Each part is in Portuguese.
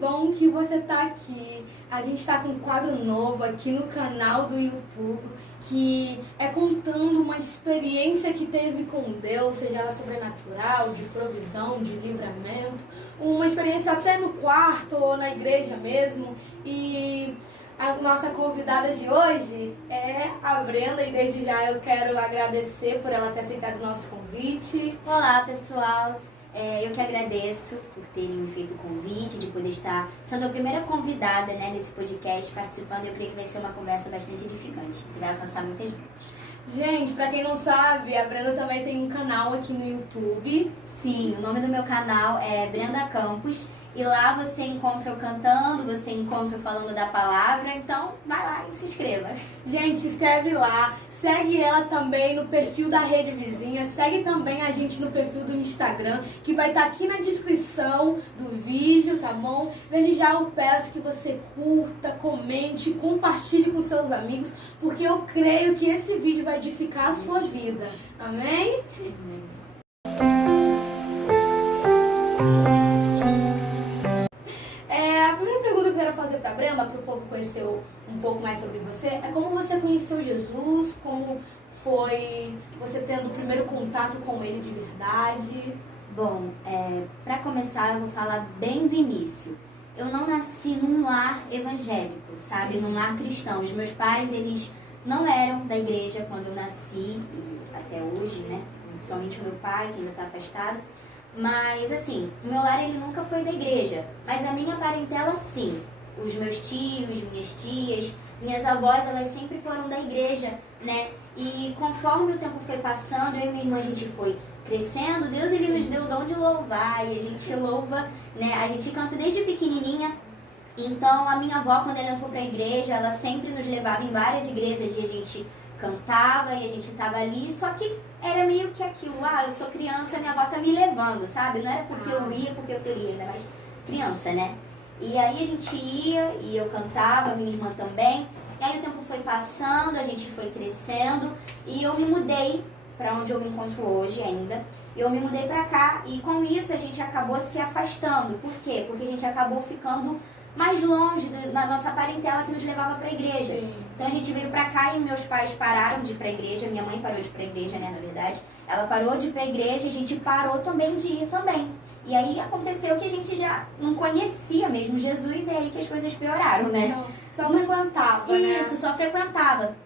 bom que você está aqui. A gente está com um quadro novo aqui no canal do YouTube, que é contando uma experiência que teve com Deus, seja ela sobrenatural, de provisão, de livramento, uma experiência até no quarto ou na igreja mesmo. E a nossa convidada de hoje é a Brenda, e desde já eu quero agradecer por ela ter aceitado o nosso convite. Olá, pessoal! Eu que agradeço por terem me feito o convite, de poder estar sendo a primeira convidada, né, nesse podcast, participando. Eu creio que vai ser uma conversa bastante edificante, que vai alcançar muita gente. Gente, pra quem não sabe, a Brenda também tem um canal aqui no YouTube. Sim, o nome do meu canal é Brenda Campos, e lá você encontra eu cantando, você encontra eu falando da palavra, então vai lá e se inscreva. Gente, se inscreve lá, segue ela também no perfil da Rede Vizinha, segue também a gente no perfil do Instagram, que vai estar aqui na descrição do vídeo, tá bom? Desde já eu peço que você curta, comente, compartilhe com seus amigos, porque eu creio que esse vídeo vai edificar a sua vida. Amém? A primeira pergunta que eu quero fazer para a Brenda, para o povo conhecer um pouco mais sobre você, é como você conheceu Jesus, como foi você tendo o primeiro contato com ele de verdade? Bom, para começar eu vou falar bem do início. Eu não nasci num lar evangélico, sabe? Num lar cristão. Os meus pais, eles não eram da igreja quando eu nasci, e até hoje, né? Somente o meu pai, que ainda está afastado. Mas, assim, o meu lar, ele nunca foi da igreja. Mas a minha parentela, sim. Os meus tios, minhas tias, minhas avós, elas sempre foram da igreja, né? E conforme o tempo foi passando, eu e minha irmã, a gente foi crescendo. Deus, ele nos deu o dom de louvar, e a gente louva, né? A gente canta desde pequenininha. Então, a minha avó, quando ela entrou para a igreja, ela sempre nos levava em várias igrejas e a gente cantava e a gente estava ali, só que era meio que aquilo, eu sou criança, minha avó tá me levando, sabe? Não era porque eu ia, porque eu queria, ainda mais criança, né? E aí a gente ia e eu cantava, minha irmã também. E aí o tempo foi passando, a gente foi crescendo e eu me mudei para onde eu me encontro hoje ainda. Eu me mudei para cá e com isso a gente acabou se afastando. Por quê? Porque a gente acabou ficando mais longe da nossa parentela que nos levava para a igreja. Sim. Então a gente veio para cá e meus pais pararam de ir para a igreja, minha mãe parou de ir para a igreja, né, na verdade. Ela parou de ir para a igreja e a gente parou também de ir também. E aí aconteceu que a gente já não conhecia mesmo Jesus e é aí que as coisas pioraram, né? Então, só frequentava, né? Isso, só frequentava.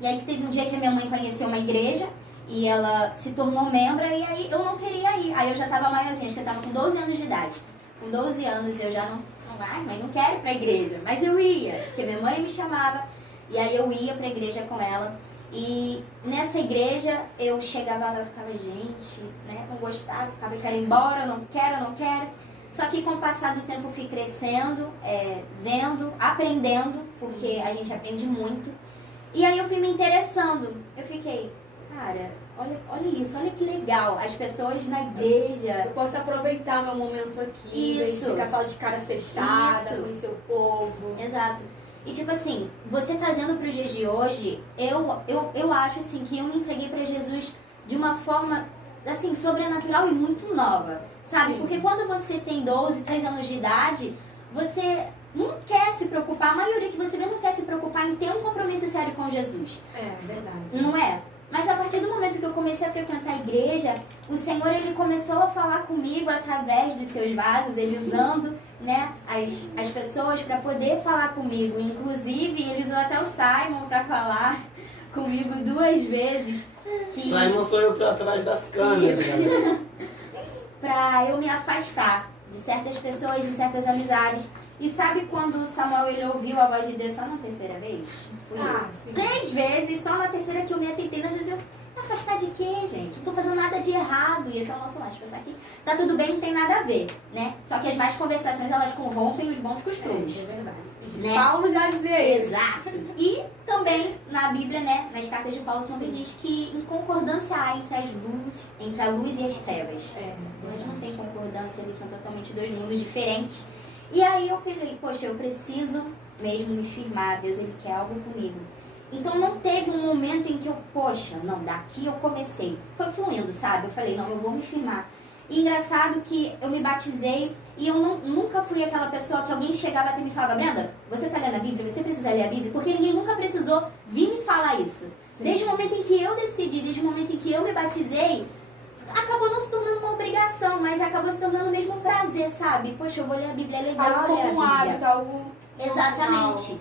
E aí que teve um dia que a minha mãe conheceu uma igreja e ela se tornou membro e aí eu não queria ir. Aí eu já estava maiorzinha, acho que eu estava com 12 anos de idade. Com 12 anos eu já não mãe, não quero ir pra igreja. Mas eu ia, porque minha mãe me chamava. E aí eu ia pra igreja com ela. E nessa igreja eu chegava lá e ficava, gente, né, não gostava, ficava, quero ir embora, não quero. Só que com o passar do tempo eu fui crescendo, vendo, aprendendo, porque a gente aprende muito. E aí eu fui me interessando. Eu fiquei, cara, olha isso, olha que legal. As pessoas na igreja. Eu posso aproveitar meu momento aqui, Isso. ficar só de cara fechada, Isso. conhecer o povo. Exato. E tipo assim, você trazendo para os dias de hoje, eu acho assim que eu me entreguei para Jesus de uma forma assim sobrenatural e muito nova, sabe? Sim. Porque quando você tem 12, 13 anos de idade, você não quer se preocupar, a maioria que você vê não quer se preocupar em ter um compromisso sério com Jesus. É, verdade. Não é? Mas a partir do momento que eu comecei a frequentar a igreja, o Senhor, ele começou a falar comigo através dos seus vasos, ele usando, né, as pessoas para poder falar comigo. Inclusive, ele usou até o Simon para falar comigo 2 vezes. Simon sou eu que tô atrás das câmeras, galera. Para eu me afastar de certas pessoas, de certas amizades. E sabe quando o Samuel, ele ouviu a voz de Deus só na terceira vez? Fui eu. Sim. 3 vezes, só na terceira que eu me atentei. Nós dizemos, afastar de quê, gente? Não tô fazendo nada de errado. E esse é o nosso lanche. Pensar que tá tudo bem, não tem nada a ver, né? Só que as más conversações, elas corrompem os bons costumes. É verdade. Né? Paulo já dizia isso. Exato. E também na Bíblia, né, nas cartas de Paulo também diz que em concordância há entre a luz e as trevas. Mas não tem concordância, eles são totalmente 2 mundos diferentes. E aí eu falei, poxa, eu preciso mesmo me firmar, Deus, ele quer algo comigo. Então não teve um momento em que eu, poxa, não, daqui eu comecei. Foi fluindo, sabe? Eu falei, não, eu vou me firmar. E engraçado que eu me batizei e eu nunca fui aquela pessoa que alguém chegava até mim e falava, Brenda, você tá lendo a Bíblia? Você precisa ler a Bíblia? Porque ninguém nunca precisou vir me falar isso. Sim. Desde o momento em que eu decidi, desde o momento em que eu me batizei, acabou não se tornando uma obrigação, mas acabou se tornando mesmo um prazer, sabe? Poxa, eu vou ler a Bíblia, é legal Algo ler a como um Bíblia. hábito, algo Exatamente. normal.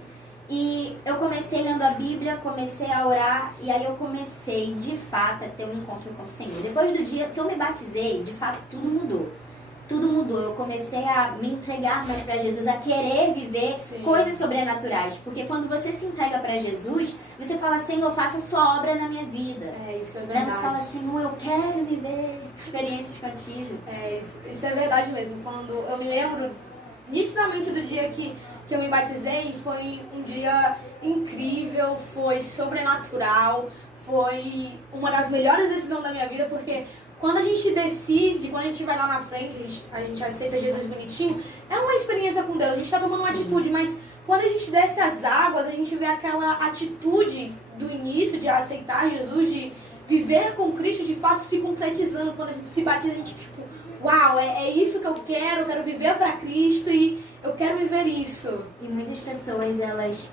E eu comecei lendo a Bíblia, comecei a orar, e aí eu comecei, de fato, a ter um encontro com o Senhor. Depois do dia que eu me batizei, de fato, tudo mudou. Tudo mudou. Eu comecei a me entregar mais para Jesus, a querer viver Sim. coisas sobrenaturais. Porque quando você se entrega para Jesus, você fala, Senhor, faça a sua obra na minha vida. É, isso é Né? verdade. Você fala, Senhor, eu quero viver experiências contigo. É, isso é verdade mesmo. Quando eu me lembro nitidamente do dia que eu me batizei, foi um dia incrível, foi sobrenatural, foi uma das melhores decisões da minha vida, porque quando a gente decide, quando a gente vai lá na frente, a gente aceita Jesus bonitinho, é uma experiência com Deus, a gente está tomando uma atitude, mas quando a gente desce as águas, a gente vê aquela atitude do início de aceitar Jesus, de viver com Cristo, de fato se concretizando. Quando a gente se batiza, a gente tipo, uau, é isso que eu quero viver para Cristo e eu quero viver isso. E muitas pessoas, elas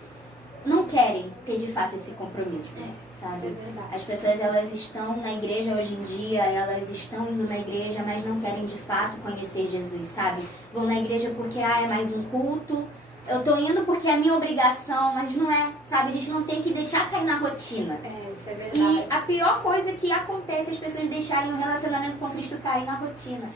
não querem ter de fato esse compromisso, sabe? Isso é verdade. As pessoas, elas estão na igreja hoje em dia, elas estão indo na igreja, mas não querem de fato conhecer Jesus, sabe? Vão na igreja porque, é mais um culto, eu tô indo porque é minha obrigação, mas não é, sabe? A gente não tem que deixar cair na rotina. É, isso é verdade. E a pior coisa que acontece é as pessoas deixarem o relacionamento com Cristo cair na rotina.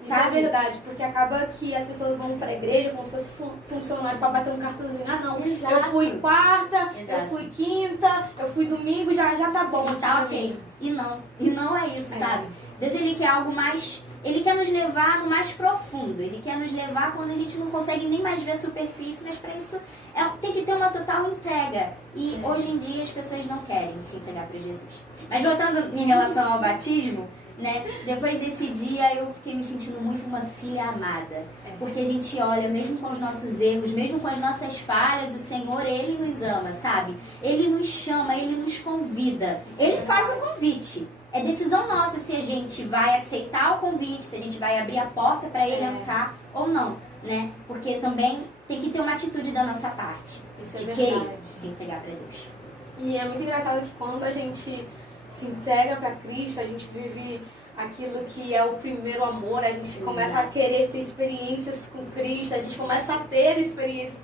Isso é verdade, porque acaba que as pessoas vão pra igreja como se fosse funcionário pra bater um cartãozinho. Ah, não, Exato. eu fui quarta, Exato. eu fui quinta, eu fui domingo, já tá bom. E tá ok. E não é isso, sabe? Deus, ele quer algo mais... Ele quer nos levar no mais profundo. Ele quer nos levar quando a gente não consegue nem mais ver a superfície, mas para isso tem que ter uma total entrega. E hoje em dia as pessoas não querem se entregar para Jesus. Mas voltando em relação ao batismo, né? Depois desse dia eu fiquei me sentindo muito uma filha amada. Porque a gente olha, mesmo com os nossos erros, mesmo com as nossas falhas, o Senhor, Ele nos ama, sabe? Ele nos chama, Ele nos convida. Ele faz o convite. É decisão nossa se a gente vai aceitar o convite, se a gente vai abrir a porta para ele entrar ou não, né? Porque também tem que ter uma atitude da nossa parte, Isso de é verdade. querer se entregar para Deus. E é muito engraçado que quando a gente se entrega para Cristo, a gente vive aquilo que é o primeiro amor, a gente começa a querer ter experiências com Cristo, a gente começa a ter experiências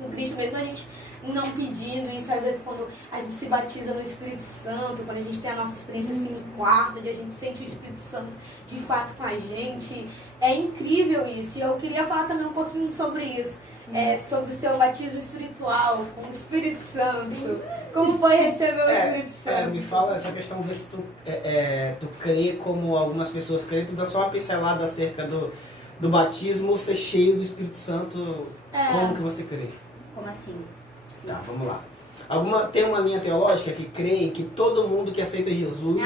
com Cristo, mesmo a gente não pedindo isso. Às vezes quando a gente se batiza no Espírito Santo, quando a gente tem a nossa experiência assim no quarto, onde a gente sente o Espírito Santo de fato com a gente, é incrível isso. E eu queria falar também um pouquinho sobre isso, sobre o seu batismo espiritual com o Espírito Santo. Como foi receber o Espírito Santo? Me fala essa questão, ver se tu crê como algumas pessoas creem. Tu dá só uma pincelada acerca do batismo ser cheio do Espírito Santo. Como que você crê? Como assim? Sim. Tá, vamos lá. Tem uma linha teológica que crê que todo mundo que aceita Jesus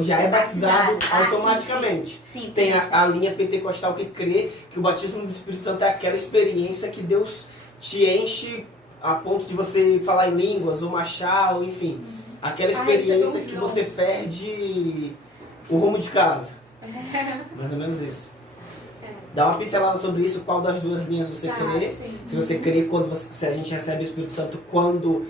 já é batizado automaticamente. Sim. Tem a linha pentecostal que crê que o batismo do Espírito Santo é aquela experiência que Deus te enche a ponto de você falar em línguas, ou marchar, ou enfim. Aquela experiência que você perde o rumo de casa. Mais ou menos isso. Dá uma pincelada sobre isso, qual das duas linhas você crê. Sim. Se você crê se a gente recebe o Espírito Santo quando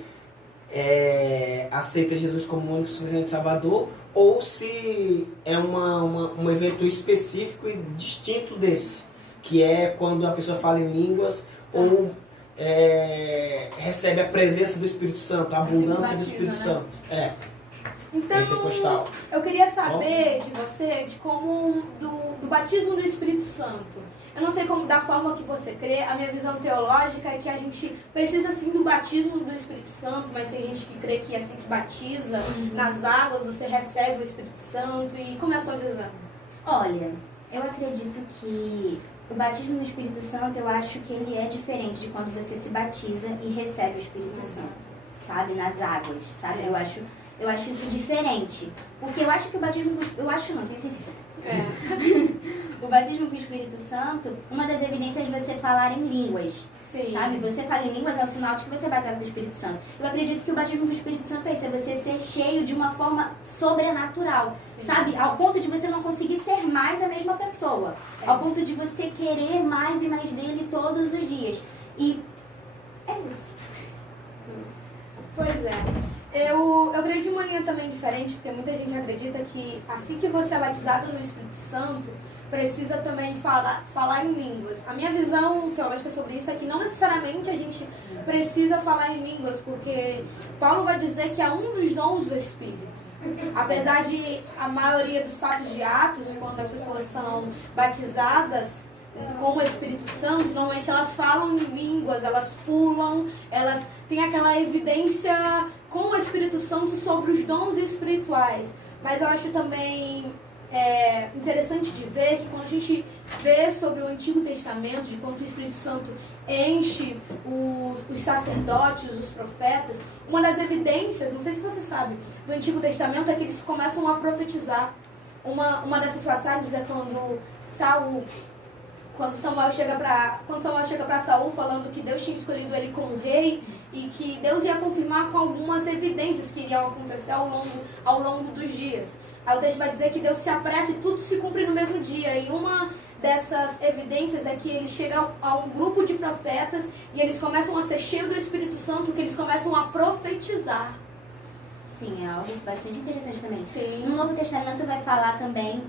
aceita Jesus como o único suficiente Salvador, ou se é um evento específico e distinto desse, que é quando a pessoa fala em línguas ou recebe a presença do Espírito Santo, a abundância do Espírito Santo. Então, Pentecostal. eu queria saber de você, do batismo do Espírito Santo. Eu não sei como, da forma que você crê, a minha visão teológica é que a gente precisa sim do batismo do Espírito Santo, mas tem gente que crê que assim que batiza nas águas, você recebe o Espírito Santo. E como é a sua visão? Olha, eu acredito que o batismo no Espírito Santo, eu acho que ele é diferente de quando você se batiza e recebe o Espírito Santo, sabe? Nas águas, sabe? Eu acho isso diferente. Porque eu acho que o batismo... Eu acho não, tenho certeza. O batismo com o Espírito Santo, uma das evidências é você falar em línguas. Sim. Sabe? Você fala em línguas é o sinal de que você é batizado do Espírito Santo. Eu acredito que o batismo do Espírito Santo é isso, é você ser cheio de uma forma sobrenatural. Sim. Sabe? Ao ponto de você não conseguir ser mais a mesma pessoa. Ao ponto de você querer mais e mais dele todos os dias. E é isso. Pois é. Eu acredito de uma linha também diferente, porque muita gente acredita que assim que você é batizado no Espírito Santo, precisa também falar em línguas. A minha visão teológica sobre isso é que não necessariamente a gente precisa falar em línguas, porque Paulo vai dizer que é um dos dons do Espírito. Apesar de a maioria dos fatos de Atos, quando as pessoas são batizadas com o Espírito Santo, normalmente elas falam em línguas, elas pulam, elas têm aquela evidência com o Espírito Santo sobre os dons espirituais. Mas eu acho também interessante de ver que quando a gente vê sobre o Antigo Testamento, de quando o Espírito Santo enche os sacerdotes, os profetas, uma das evidências, não sei se você sabe, do Antigo Testamento é que eles começam a profetizar. Uma dessas passagens é quando Samuel chega para Saul falando que Deus tinha escolhido ele como rei e que Deus ia confirmar com algumas evidências que iriam acontecer ao longo dos dias. Aí o texto vai dizer que Deus se apressa e tudo se cumpre no mesmo dia. E uma dessas evidências é que ele chega a um grupo de profetas e eles começam a ser cheios do Espírito Santo, que eles começam a profetizar. Sim, é algo bastante interessante também. Sim. No Novo Testamento vai falar também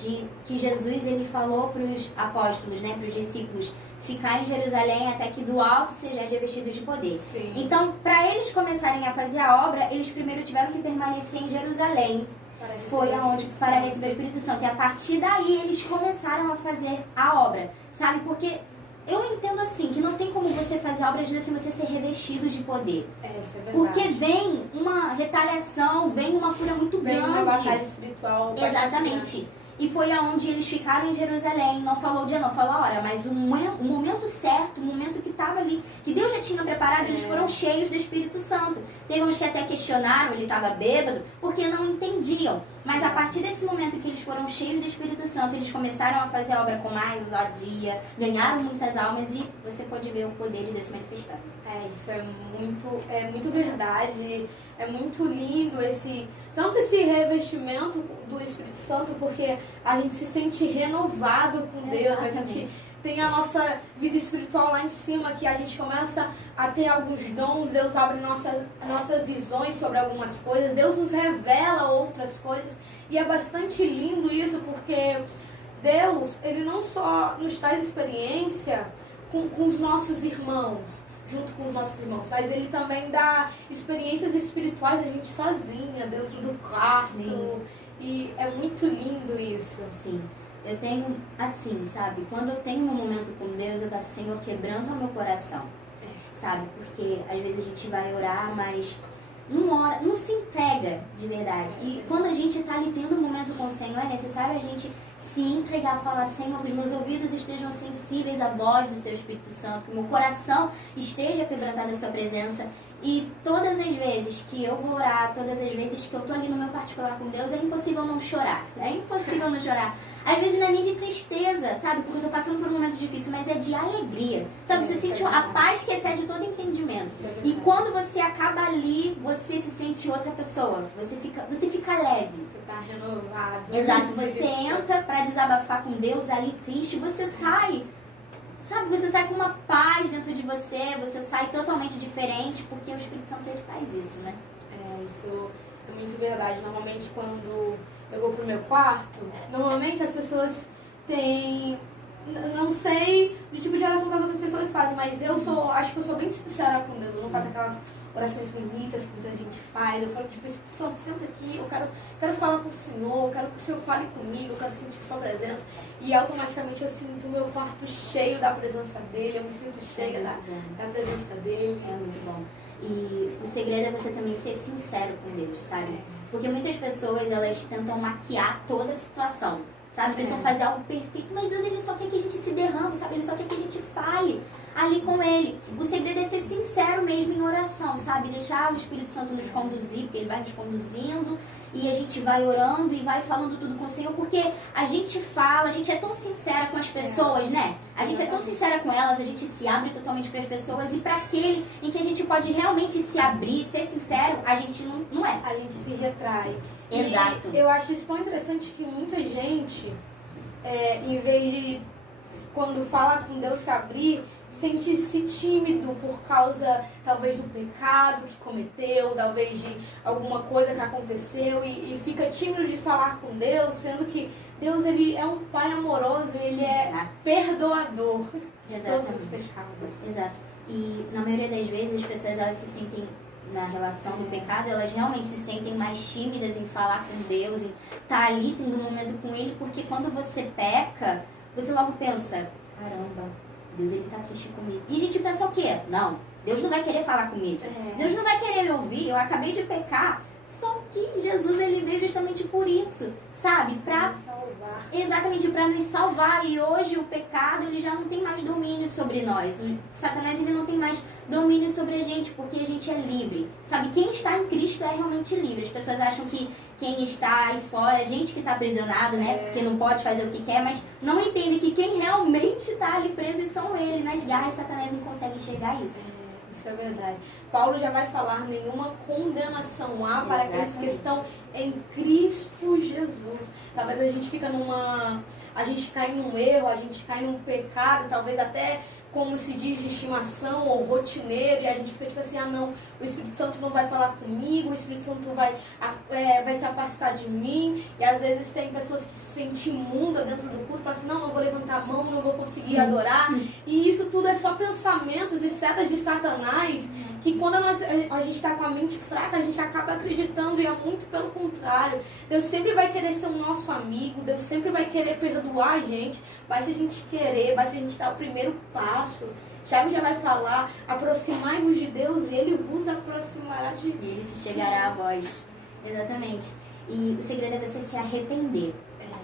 de que Jesus ele falou para os apóstolos, né, para os discípulos, ficar em Jerusalém até que do alto sejais revestidos de poder. Sim. Então, para eles começarem a fazer a obra, eles primeiro tiveram que permanecer em Jerusalém. Foi aonde para receber o Espírito Santo. E a partir daí eles começaram a fazer a obra. Sabe? Porque eu entendo assim, que não tem como você fazer a obra de Deus sem você ser revestido de poder. Isso é verdade. Porque vem uma retaliação, vem uma fúria muito grande. Vem uma batalha espiritual. Exatamente. E foi aonde eles ficaram em Jerusalém. Não falou o dia, não falou a hora, mas o momento certo, o momento que estava ali, que Deus já tinha preparado, eles foram cheios do Espírito Santo. Teve uns que até questionaram, ele estava bêbado, porque não entendiam. Mas a partir desse momento que eles foram cheios do Espírito Santo, eles começaram a fazer a obra com mais ousadia, ganharam muitas almas e você pode ver o poder de Deus se manifestando. Isso é muito verdade, é muito lindo tanto esse revestimento do Espírito Santo, porque a gente se sente renovado com Deus, a gente tem a nossa vida espiritual lá em cima, que a gente começa a ter alguns dons, Deus abre nossas visões sobre algumas coisas, Deus nos revela outras coisas, e é bastante lindo isso, porque Deus, Ele não só nos traz experiência com os nossos irmãos, junto com os nossos irmãos, mas Ele também dá experiências espirituais a gente sozinha, dentro do quarto. Sim. E é muito lindo isso. Sim. Eu tenho, assim, sabe? Quando eu tenho um momento com Deus, eu peço, Senhor, quebranta o meu coração. Sabe? Porque às vezes a gente vai orar, mas não se entrega de verdade. E quando a gente está ali tendo um momento com o Senhor, é necessário a gente se entregar, falar, Senhor, que os meus ouvidos estejam sensíveis à voz do Seu Espírito Santo, que o meu coração esteja quebrantado à Sua presença. E todas as vezes que eu vou orar, todas as vezes que eu tô ali no meu particular com Deus, é impossível não chorar. É impossível não chorar. Às vezes não é nem de tristeza, sabe? Porque eu tô passando por um momento difícil, mas é de alegria. Sabe? Você sente a paz que excede todo entendimento. E quando você acaba ali, você se sente outra pessoa. Você fica leve. Você tá renovado. Exato. Você entra pra desabafar com Deus ali triste, você sai. Sabe, você sai com uma paz dentro de você sai totalmente diferente, porque o Espírito Santo ele faz isso, né? Isso é muito verdade. Normalmente quando eu vou pro meu quarto, normalmente as pessoas têm, não sei do tipo de oração que as outras pessoas fazem, mas acho que eu sou bem sincera com Deus, eu não faço aquelas orações bonitas que muita gente faz. Eu falo, tipo, Espírito Santo, senta aqui, eu quero falar com o Senhor, eu quero que o Senhor fale comigo, eu quero sentir sua presença. E automaticamente eu sinto o meu quarto cheio da presença dele, eu me sinto cheia da presença dele. É muito bom. E o segredo é você também ser sincero com Deus, sabe? Porque muitas pessoas, elas tentam maquiar toda a situação, sabe? Tentam fazer algo perfeito, mas Deus, Ele só quer que a gente se derrame, sabe? Ele só quer que a gente fale. ali com Ele. O segredo é ser sincero mesmo em oração, sabe? Deixar o Espírito Santo nos conduzir, porque Ele vai nos conduzindo e a gente vai orando e vai falando tudo com o Senhor, porque a gente fala, a gente é tão sincera com as pessoas, né? A gente é tão sincera com elas, a gente se abre totalmente para as pessoas, e para aquele em que a gente pode realmente se abrir, ser sincero, a gente não é. A gente se retrai. Exato. E eu acho isso tão interessante que muita gente, em vez de, quando fala com Deus, se abrir, sente-se tímido por causa, talvez, do pecado que cometeu, talvez de alguma coisa que aconteceu, e fica tímido de falar com Deus, sendo que Deus, Ele é um Pai amoroso, Ele é perdoador de todos os pecados. Exato. E na maioria das vezes as pessoas, elas se sentem, na relação do pecado, elas realmente se sentem mais tímidas em falar com Deus, em estar ali tendo um momento com Ele, porque quando você peca, você logo pensa, caramba, Deus, Ele tá triste comigo. E a gente pensa o quê? Não, Deus não vai querer falar comigo. Deus não vai querer me ouvir, eu acabei de pecar. Só que Jesus, Ele veio justamente por isso, sabe? Pra salvar. Exatamente, para nos salvar. E hoje o pecado, ele já não tem mais domínio sobre nós. O Satanás, ele não tem mais domínio sobre a gente, porque a gente é livre. Sabe, quem está em Cristo é realmente livre. As pessoas acham que quem está aí fora, a gente que está aprisionado, né? Porque não pode fazer o que quer, mas não entende que quem realmente está ali preso são ele. Nas garras, Satanás não consegue enxergar isso. Isso é verdade. Paulo já vai falar, nenhuma condenação há para aqueles que estão em Cristo Jesus. Talvez a gente fica a gente cai num erro, a gente cai num pecado, talvez até, como se diz, de estimação ou rotineiro, e a gente fica tipo assim, não, o Espírito Santo não vai falar comigo, o Espírito Santo vai se afastar de mim, e às vezes tem pessoas que se sentem imunda dentro do culto, falam assim, não vou levantar a mão, não vou conseguir adorar, e isso tudo é só pensamentos e setas de Satanás, que quando a gente está com a mente fraca, a gente acaba acreditando, e é muito pelo contrário. Deus sempre vai querer ser o nosso amigo, Deus sempre vai querer perdoar a gente, basta a gente querer, basta a gente dar o primeiro passo. Tiago já vai falar, aproximai-vos de Deus e Ele vos aproximará de Deus. E Ele se chegará a vós. Exatamente. E o segredo é você se arrepender,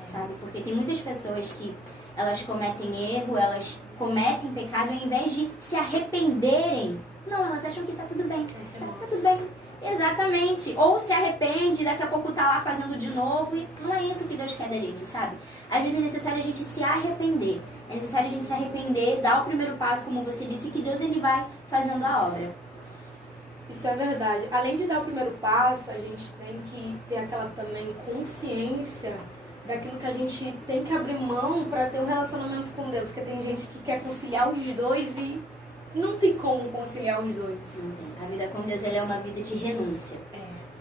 sabe? Porque tem muitas pessoas que elas cometem erro, elas cometem pecado, e ao invés de se arrependerem, não, elas acham que tá tudo bem. Tá tudo bem. Exatamente. Ou se arrepende, daqui a pouco tá lá fazendo de novo, e não é isso que Deus quer da gente, sabe? Às vezes é necessário a gente se arrepender. É necessário a gente se arrepender, dar o primeiro passo, como você disse, que Deus, Ele vai fazendo a obra. Isso é verdade. Além de dar o primeiro passo, a gente tem que ter aquela também consciência daquilo que a gente tem que abrir mão para ter um relacionamento com Deus. Porque tem gente que quer conciliar os dois e não tem como conciliar os dois. A vida com Deus, ela é uma vida de renúncia.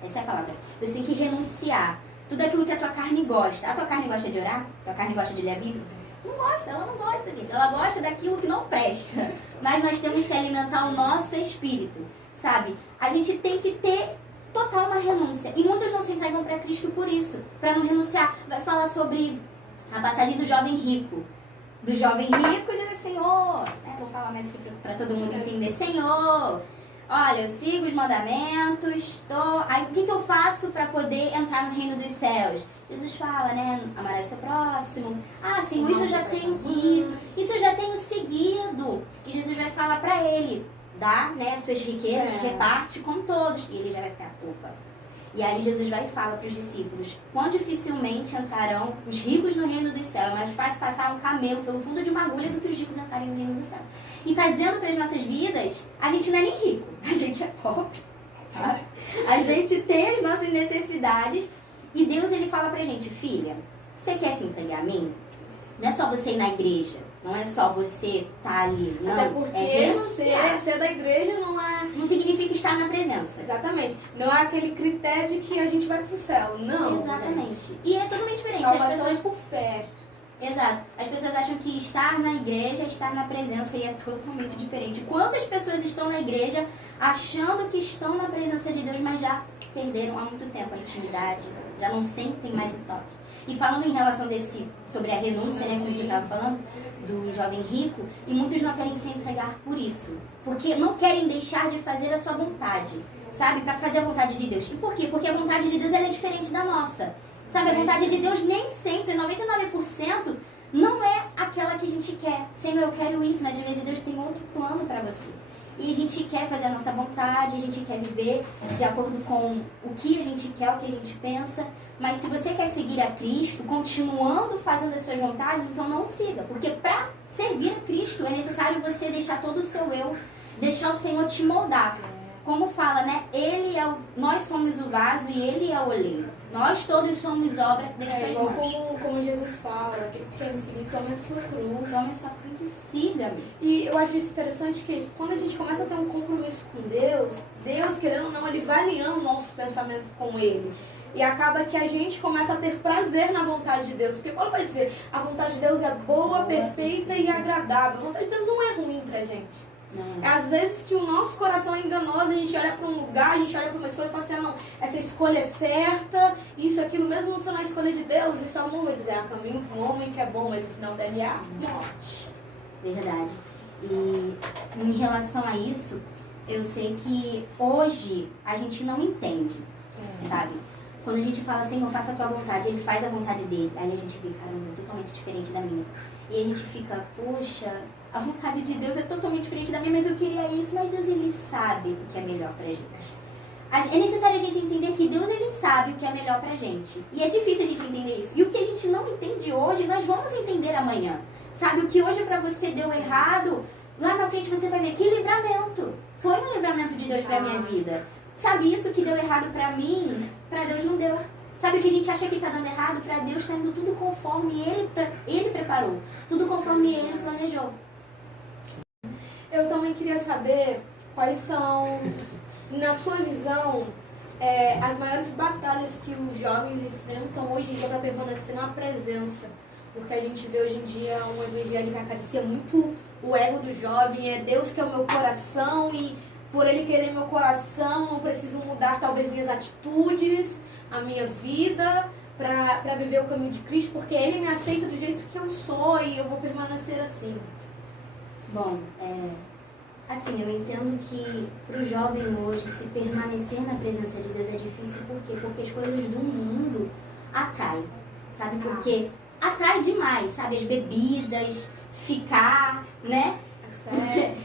Essa é a palavra. Você tem que renunciar. Tudo aquilo que a tua carne gosta. A tua carne gosta de orar? A tua carne gosta de ler a Bíblia? Não gosta, ela não gosta, gente. Ela gosta daquilo que não presta. Mas nós temos que alimentar o nosso espírito, sabe? A gente tem que ter total uma renúncia. E muitos não se entregam para Cristo por isso, para não renunciar. Vai falar sobre a passagem do jovem rico. Do jovem rico diz, Senhor, vou falar mais aqui para todo mundo entender. Senhor, olha, eu sigo os mandamentos, aí o que eu faço para poder entrar no reino dos céus? Jesus fala, né? Amarás teu próximo. Senhor, isso eu já tenho, isso eu já tenho seguido. E Jesus vai falar para ele, dá, né, as suas riquezas, reparte com todos. E ele já vai ficar, opa. E aí Jesus vai e fala para os discípulos, quão dificilmente entrarão os ricos no reino do céu. É mais fácil passar um camelo pelo fundo de uma agulha do que os ricos entrarem no reino do céu. E está dizendo para as nossas vidas, a gente não é nem rico, a gente é pobre, sabe? A gente tem as nossas necessidades e Deus, Ele fala pra gente, filha, você quer se entregar a mim? Não é só você ir na igreja, não é só você estar ali, não. Até porque ser da igreja não significa estar na presença. Exatamente. Não é aquele critério de que a gente vai pro céu, não. Exatamente. Gente. E é totalmente diferente. Salvação as pessoas por fé. Exato. As pessoas acham que estar na igreja é estar na presença e é totalmente diferente. Quantas pessoas estão na igreja achando que estão na presença de Deus, mas já perderam há muito tempo a intimidade, já não sentem mais o toque. E falando em relação sobre a renúncia, né, como você estava falando, do jovem rico, e muitos não querem se entregar por isso, porque não querem deixar de fazer a sua vontade, sabe, para fazer a vontade de Deus. E por quê? Porque a vontade de Deus ela é diferente da nossa. Sabe, a vontade de Deus nem sempre, 99%, não é aquela que a gente quer. Senhor, eu quero isso, mas às vezes Deus tem tem outro plano para você. E a gente quer fazer a nossa vontade, a gente quer viver de acordo com o que a gente quer, o que a gente pensa. Mas se você quer seguir a Cristo, continuando fazendo as suas vontades, então não siga. Porque para servir a Cristo é necessário você deixar todo o seu eu, deixar o Senhor te moldar. Como fala, né? Nós somos o vaso e Ele é o oleiro. Nós todos somos obra das suas Igual mãos. como Jesus fala, que quer me seguir, tome a sua cruz. Tome a sua cruz e siga-me. E eu acho isso interessante que quando a gente começa a ter um compromisso com Deus, querendo ou não, Ele vai alinhando o nosso pensamento com Ele. E acaba que a gente começa a ter prazer na vontade de Deus. Porque Paulo vai dizer, a vontade de Deus é boa, perfeita e agradável. A vontade de Deus não é ruim pra gente. Às vezes que o nosso coração é enganoso, a gente olha para um lugar, a gente olha para uma escolha e fala assim, não, essa escolha é certa, isso, aquilo, mesmo não sendo a escolha de Deus. E Salomão vai dizer, caminho para um homem que é bom, mas no final dele é a morte. Verdade. E em relação a isso, eu sei que hoje a gente não entende, sabe? Quando a gente fala assim, eu faço a tua vontade, ele faz a vontade dele. Aí a gente vê, caramba, é totalmente diferente da minha. E a gente fica, poxa, a vontade de Deus é totalmente diferente da minha, mas eu queria isso. Mas Deus, Ele sabe o que é melhor pra gente. É necessário a gente entender que Deus, Ele sabe o que é melhor pra gente. E é difícil a gente entender isso. E o que a gente não entende hoje, nós vamos entender amanhã. Sabe, o que hoje pra você deu errado, lá na frente você vai ver que livramento. Foi um livramento de Deus pra minha vida. Sabe, isso que deu errado pra mim, pra Deus não deu. Sabe o que a gente acha que tá dando errado? Pra Deus tá indo tudo conforme Ele preparou. Tudo conforme Ele planejou. Eu também queria saber quais são, na sua visão, as maiores batalhas que os jovens enfrentam hoje em dia para permanecer na presença. Porque a gente vê hoje em dia um evangelho que acaricia muito o ego do jovem, é Deus que é o meu coração e por Ele querer meu coração eu preciso mudar talvez minhas atitudes, a minha vida para viver o caminho de Cristo, porque Ele me aceita do jeito que eu sou e eu vou permanecer assim. Bom, assim, eu entendo que para o jovem hoje se permanecer na presença de Deus é difícil. Por quê? Porque as coisas do mundo atraem, sabe? Porque atrai demais, sabe? As bebidas, ficar, né?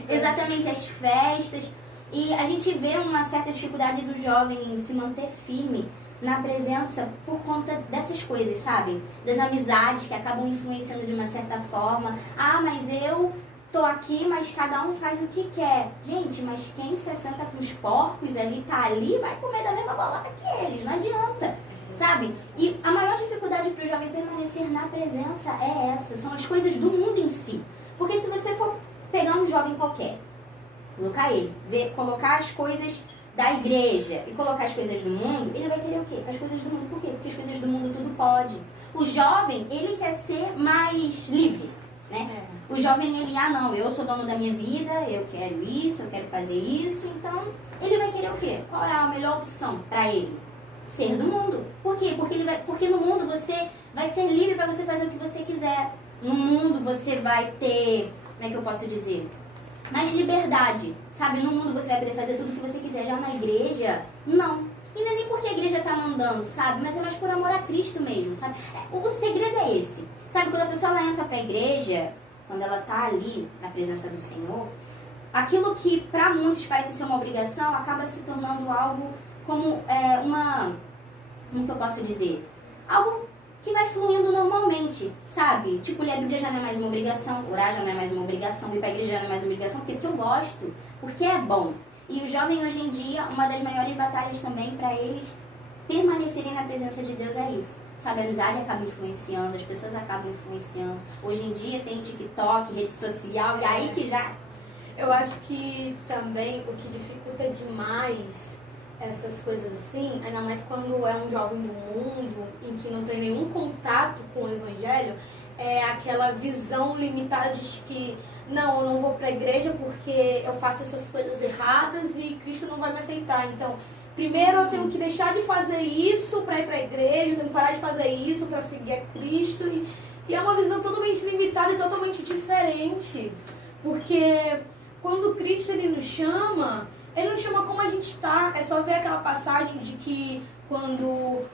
Exatamente, as festas. E a gente vê uma certa dificuldade do jovem em se manter firme na presença por conta dessas coisas, sabe? Das amizades que acabam influenciando de uma certa forma. Ah, mas eu tô aqui, mas cada um faz o que quer. Gente, mas quem se senta com os porcos ali, tá ali, vai comer da mesma bolota que eles, não adianta, sabe? E a maior dificuldade para o jovem permanecer na presença é essa, são as coisas do mundo em si. Porque se você for pegar um jovem qualquer, colocar ele, colocar as coisas da igreja e colocar as coisas do mundo, ele vai querer o quê? As coisas do mundo. Por quê? Porque as coisas do mundo tudo pode. O jovem, ele quer ser mais livre, né? O jovem, ele, não, eu sou dono da minha vida, eu quero isso, eu quero fazer isso, então ele vai querer o quê? Qual é a melhor opção para ele? Ser do mundo. Por quê? Porque no mundo você vai ser livre para você fazer o que você quiser. No mundo você vai ter, como é que eu posso dizer? Mais liberdade, sabe? No mundo você vai poder fazer tudo o que você quiser. Já na igreja, não. E não é nem porque a igreja tá mandando, sabe? Mas é mais por amor a Cristo mesmo, sabe? O segredo é esse. Sabe, quando a pessoa ela entra pra igreja, quando ela tá ali na presença do Senhor, aquilo que para muitos parece ser uma obrigação, acaba se tornando algo como como que eu posso dizer? Algo que vai fluindo normalmente, sabe? Tipo, ler a Bíblia já não é mais uma obrigação, orar já não é mais uma obrigação, ir pra igreja já não é mais uma obrigação, porque eu gosto, porque é bom. E o jovem hoje em dia, uma das maiores batalhas também para eles permanecerem na presença de Deus é isso. Sabe, a amizade acaba influenciando, as pessoas acabam influenciando. Hoje em dia tem TikTok, rede social, e aí que já... Eu acho que também o que dificulta demais essas coisas assim, ainda mais quando é um jovem do mundo, em que não tem nenhum contato com o evangelho, é aquela visão limitada de que não, eu não vou pra igreja porque eu faço essas coisas erradas e Cristo não vai me aceitar. Então, primeiro eu tenho que deixar de fazer isso para ir para a igreja, eu tenho que parar de fazer isso para seguir a Cristo. E é uma visão totalmente limitada e totalmente diferente. Porque quando Cristo ele nos chama como a gente está. É só ver aquela passagem de que quando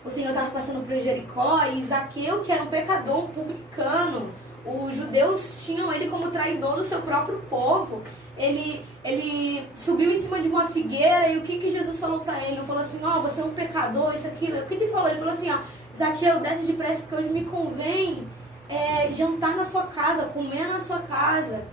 o Senhor estava passando por Jericó e Zaqueu, que era um pecador, um publicano, Os judeus tinham ele como traidor do seu próprio povo. Ele subiu em cima de uma figueira e o que Jesus falou para ele? Ele falou assim, você é um pecador, isso, aquilo. O que ele falou? Ele falou assim, Zaqueu, desce depressa porque hoje me convém jantar na sua casa, comer na sua casa.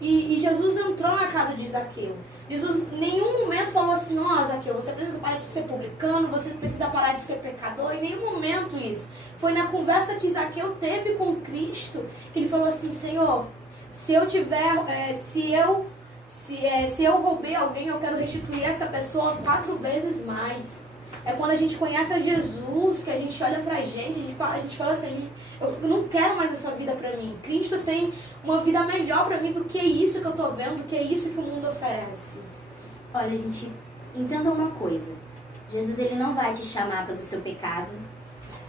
E Jesus entrou na casa de Zaqueu. Jesus em nenhum momento falou assim, Zaqueu, você precisa parar de ser publicano, você precisa parar de ser pecador. Em nenhum momento isso. Foi na conversa que Zaqueu teve com Cristo que ele falou assim, Senhor, se eu roubei alguém, eu quero restituir essa pessoa 4 vezes mais. É quando a gente conhece a Jesus, que a gente olha pra gente, a gente fala assim, eu não quero mais essa vida pra mim. Cristo tem uma vida melhor pra mim do que isso que eu tô vendo, do que isso que o mundo oferece. Olha, gente, entenda uma coisa. Jesus, ele não vai te chamar pelo seu pecado.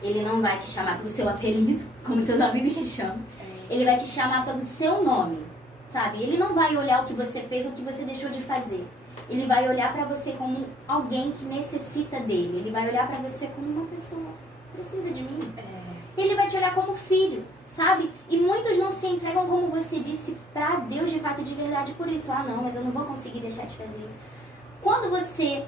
Ele não vai te chamar pelo seu apelido, como seus amigos te chamam. Ele vai te chamar pelo seu nome, sabe? Ele não vai olhar o que você fez ou o que você deixou de fazer. Ele vai olhar pra você como alguém que necessita dele. Ele vai olhar pra você como uma pessoa que precisa de mim. Ele vai te olhar como filho, sabe? E muitos não se entregam, como você disse, pra Deus de fato, de verdade. Por isso, não, mas eu não vou conseguir deixar de fazer isso. Quando você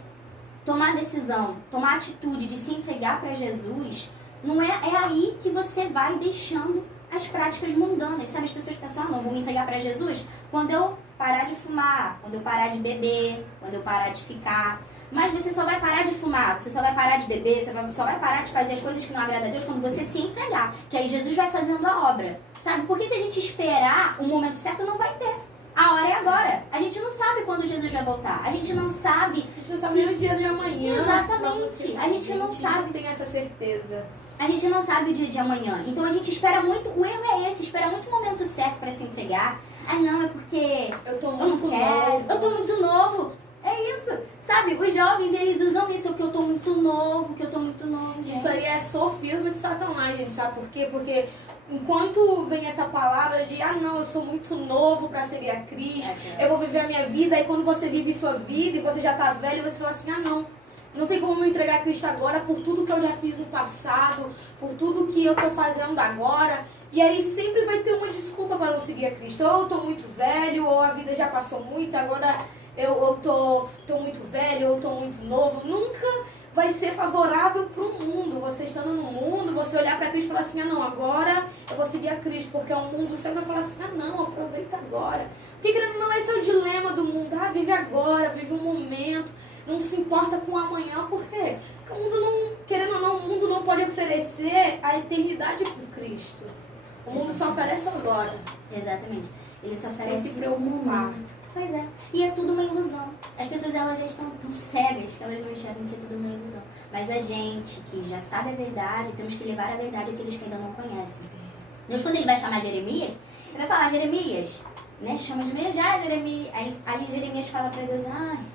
tomar a decisão, tomar a atitude de se entregar pra Jesus, não é aí que você vai deixando as práticas mundanas, sabe? As pessoas pensam, não, vou me entregar pra Jesus quando eu parar de fumar, quando eu parar de beber, quando eu parar de ficar. Mas você só vai parar de fumar, você só vai parar de beber, você só vai parar de fazer as coisas que não agradam a Deus quando você se entregar. Que aí Jesus vai fazendo a obra, sabe? Porque se a gente esperar o momento certo, não vai ter. A hora é agora. A gente não sabe quando Jesus vai voltar. A gente não sabe... A gente não sabe nem o dia de amanhã. Exatamente. A gente não sabe. A gente não tem essa certeza. A gente não sabe o dia de amanhã. Então a gente espera muito... O erro é esse. Espera muito o momento certo pra se entregar. Não, é porque... Eu tô muito novo. Eu tô muito novo. É isso. Sabe? Os jovens, eles usam isso. Que eu tô muito novo. Gente. Isso aí é sofisma de Satanás, gente. Sabe por quê? Porque... Enquanto vem essa palavra de, não, eu sou muito novo para seguir a Cristo, eu vou viver a minha vida, aí quando você vive sua vida e você já tá velho, você fala assim, não tem como me entregar a Cristo agora por tudo que eu já fiz no passado, por tudo que eu tô fazendo agora, e aí sempre vai ter uma desculpa para não seguir a Cristo, ou eu tô muito velho, ou a vida já passou muito, agora eu tô muito velho, ou eu tô muito novo, nunca vai ser favorável para o mundo. Você estando no mundo, você olhar para Cristo e falar assim, agora eu vou seguir a Cristo, porque o mundo sempre vai falar assim, aproveita agora. Porque não esse é o dilema do mundo, vive agora, vive um momento, não se importa com o amanhã, por quê? Porque o mundo não, querendo ou não, o mundo não pode oferecer a eternidade para Cristo. O mundo só oferece agora. Exatamente. Ele só oferece se preocupar. Pois é. E é tudo uma ilusão. As pessoas, elas já estão tão cegas que elas não enxergam que é tudo uma ilusão. Mas a gente que já sabe a verdade, temos que levar a verdade àqueles que ainda não conhecem. Deus, quando ele vai chamar Jeremias, ele vai falar, Jeremias, né? Chama Jeremias, Jeremias. Aí Jeremias fala pra Deus,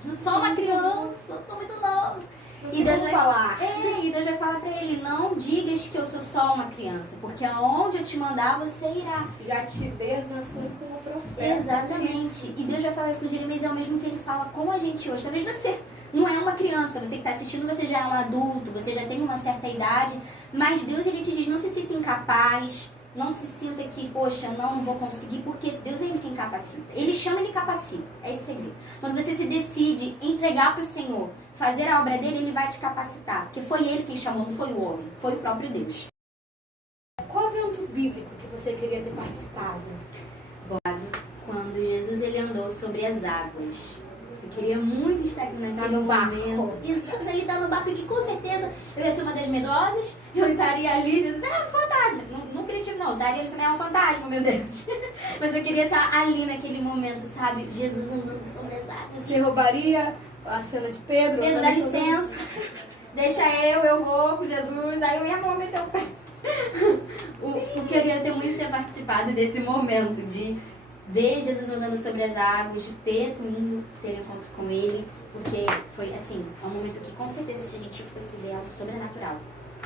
eu sou uma criança, eu sou muito novo. E Deus vai falar. E Deus vai falar pra ele, não digas que eu sou só uma criança, porque aonde eu te mandar, você irá. Já te dei as nações como profeta. Exatamente. E Deus vai falar isso com Jeremias, é o mesmo que ele fala com a gente hoje. Talvez você não é uma criança, você que está assistindo, você já é um adulto, você já tem uma certa idade, mas Deus, ele te diz, não se sinta incapaz, não se sinta que, poxa, não vou conseguir, porque Deus é ele quem capacita. Ele chama, ele capacita. É esse segredo. Quando você se decide entregar para o Senhor, fazer a obra dele, ele vai te capacitar. Porque foi ele quem chamou, não foi o homem, foi o próprio Deus. Qual evento bíblico que você queria ter participado? Quando Jesus, ele andou sobre as águas. Eu queria muito estar aqui naquele momento. Exato, ele tá no barco, que com certeza eu ia ser uma das medrosas, eu estaria ali, Jesus, é um fantasma. Não acredito, não, eu estaria ali também, é um fantasma, meu Deus. Mas eu queria estar ali naquele momento, sabe? Jesus andando sobre as águas. Você roubaria a cena de Pedro? Pedro, dá licença, deixa eu vou com Jesus, aí eu ia meter o pé. Eu queria ter participado desse momento de ver Jesus andando sobre as águas, Pedro indo ter um encontro com ele, porque foi assim, um momento que com certeza se a gente fosse ler algo sobrenatural.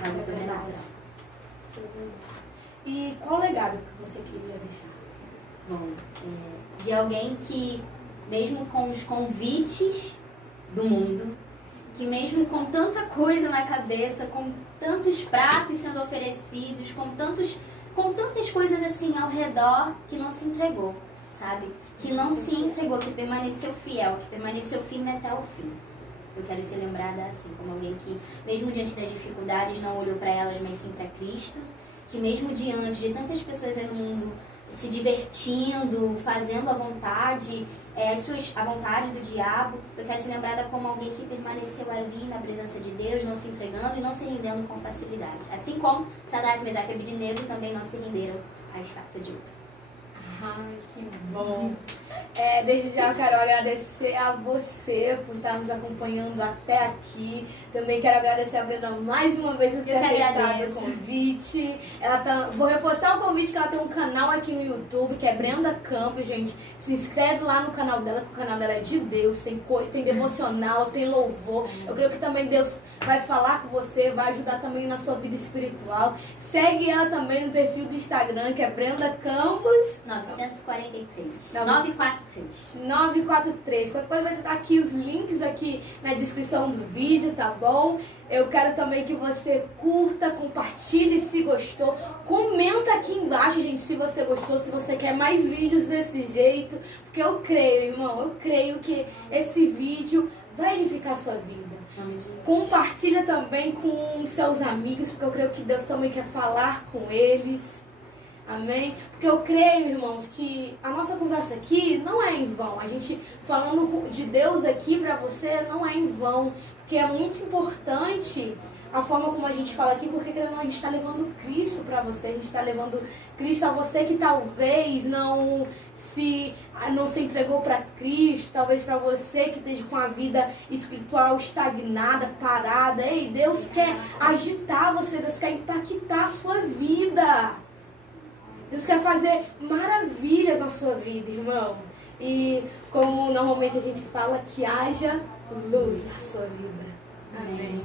Algo sobrenatural. E qual legado que você queria deixar? Bom, de alguém que, mesmo com os convites do mundo, que mesmo com tanta coisa na cabeça, com tantos pratos sendo oferecidos, com tantos com tantas coisas assim ao redor, que não se entregou, sabe? Que não se entregou, que permaneceu fiel, que permaneceu firme até o fim. Eu quero ser lembrada assim, como alguém que, mesmo diante das dificuldades, não olhou para elas, mas sim para Cristo. Que mesmo diante de tantas pessoas aí no mundo se divertindo, fazendo a vontade, a vontade do diabo, eu quero ser lembrada como alguém que permaneceu ali na presença de Deus, não se entregando e não se rendendo com facilidade. Assim como Sadraque, Mesaque e Abednego também não se renderam à estátua de ouro. Ai, que bom. Desde já eu quero agradecer a você por estar nos acompanhando até aqui. Também quero agradecer a Brenda mais uma vez por ter aceitado o convite. Vou reforçar o convite que ela tem um canal aqui no YouTube, que é Brenda Campos, gente. Se inscreve lá no canal dela, que o canal dela é de Deus, tem devocional, tem louvor. Eu creio que também Deus vai falar com você, vai ajudar também na sua vida espiritual. Segue ela também no perfil do Instagram, que é Brenda Campos 943. 943. Qualquer coisa vai estar aqui os links aqui na descrição do vídeo, tá bom? Eu quero também que você curta, compartilhe se gostou. Comenta aqui embaixo, gente, se você gostou, se você quer mais vídeos desse jeito. Porque eu creio, irmão, eu creio que esse vídeo vai edificar a sua vida. Compartilha também com seus amigos, porque eu creio que Deus também quer falar com eles. Amém? Porque eu creio, irmãos, que a nossa conversa aqui não é em vão. A gente falando de Deus aqui pra você não é em vão. Porque é muito importante a forma como a gente fala aqui, porque querendo, a gente está levando Cristo pra você. A gente está levando Cristo a você que talvez não se entregou pra Cristo. Talvez pra você que esteja com a vida espiritual estagnada, parada. Ei, Deus quer agitar você, Deus quer impactar a sua vida. Deus quer fazer maravilhas na sua vida, irmão. E como normalmente a gente fala, que haja luz na sua vida. Amém.